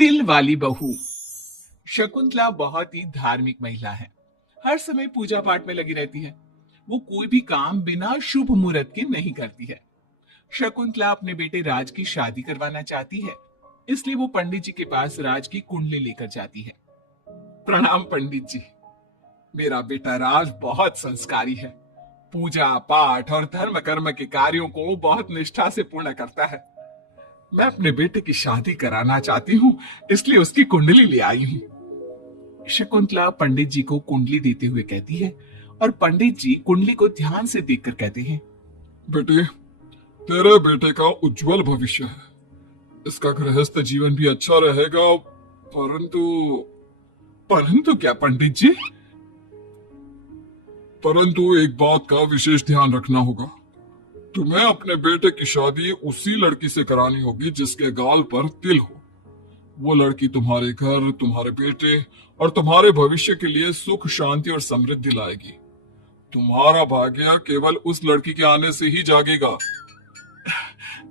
तिल वाली बहू। शकुंतला बहुत ही धार्मिक महिला है। हर समय पूजा पाठ में लगी रहती है। वो कोई भी काम बिना शुभ मुहूर्त के नहीं करती है। शकुंतला अपने बेटे राज की शादी करवाना चाहती है, इसलिए वो पंडित जी के पास राज की कुंडली लेकर जाती है। प्रणाम पंडित जी, मेरा बेटा राज बहुत संस्कारी है। पूजा पाठ और धर्म कर्म के कार्यों को बहुत निष्ठा से पूर्ण करता है। मैं अपने बेटे की शादी कराना चाहती हूँ, इसलिए उसकी कुंडली ले आई हूँ। शकुंतला पंडित जी को कुंडली देते हुए कहती है और पंडित जी कुंडली को ध्यान से देखकर कहते हैं, बेटे, तेरे बेटे का उज्जवल भविष्य है। इसका गृहस्थ जीवन भी अच्छा रहेगा, परंतु परंतु क्या पंडित जी? परंतु एक बात का विशेष ध्यान रखना होगा। तुम्हें अपने बेटे की शादी उसी लड़की से करानी होगी जिसके गाल पर तिल हो। वो लड़की तुम्हारे घर, तुम्हारे बेटे और तुम्हारे भविष्य के लिए सुख, शांति और समृद्धि लाएगी। तुम्हारा भाग्य केवल उस लड़की के आने से ही जागेगा।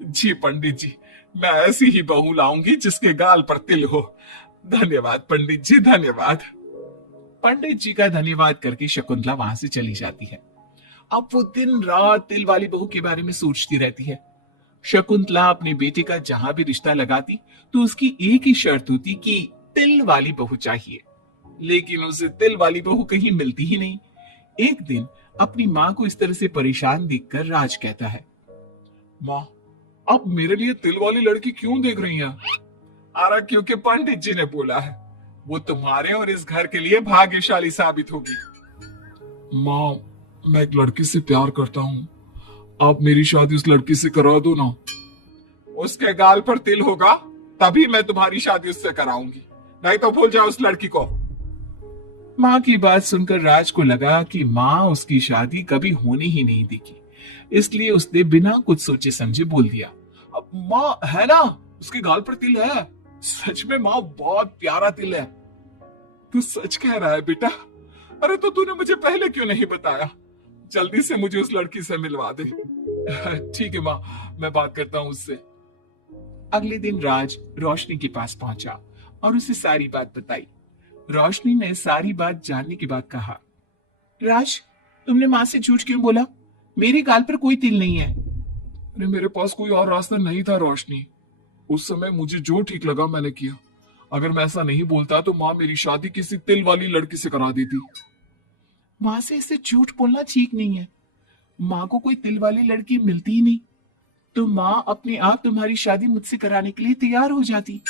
जी पंडित जी, मैं ऐसी ही बहू लाऊंगी जिसके गाल पर तिल हो। धन्यवाद पंडित जी, धन्यवाद। पंडित जी का धन्यवाद करके शकुंतला वहां से चली जाती है। अब वो दिन रात तिल वाली बहू के बारे में सोचती रहती है। शकुंतला अपने बेटे का जहां भी रिश्ता लगाती तो उसकी एक ही शर्त होती कि तिल वाली बहू चाहिए, लेकिन उसे तिल वाली बहू कहीं मिलती ही नहीं। एक दिन अपनी माँ को इस तरह से परेशान देखकर राज कहता है, माँ, आप मेरे लिए तिल वाली लड़की क्यों देख रही हैं? अरे क्योंकि पंडित जी ने बोला है, वो तुम्हारे और इस घर के लिए भाग्यशाली साबित होगी। माँ, मैं एक लड़की से प्यार करता हूँ। आप मेरी शादी उस लड़की से करा दो ना। उसके गाल पर तिल होगा तभी मैं तुम्हारी शादी उससे कराऊंगी, नहीं तो भूल जाओ उस लड़की को। माँ की बात सुनकर राज को लगा कि माँ उसकी शादी कभी होने ही नहीं देगी, इसलिए उसने बिना कुछ सोचे समझे बोल दिया, अब माँ है ना, उसके गाल पर तिल है। सच में माँ, बहुत प्यारा तिल है। तू सच कह रहा है बेटा? अरे तो तूने मुझे पहले क्यों नहीं बताया? जल्दी से मुझे उस लड़की से मिलवा दे। ठीक है माँ, मैं बात करता हूँ उससे। अगले दिन राज रोशनी के पास पहुंचा और उसे सारी बात बताई। रोशनी ने सारी बात जानने के बाद कहा, राज, तुमने माँ से झूठ क्यों बोला? मेरे गाल पर कोई तिल नहीं है। अरे मेरे पास कोई और रास्ता नहीं था रोशनी। उस समय मुझे जो ठीक लगा मैंने किया। अगर मैं ऐसा नहीं बोलता तो माँ मेरी शादी किसी तिल वाली लड़की से करा देती। माँ से इसे झूठ बोलना ठीक नहीं है। माँ को कोई तिल वाली लड़की मिलती ही नहीं, तो माँ अपने आप तुम्हारी शादी मुझसे कराने के लिए तैयार हो जाती।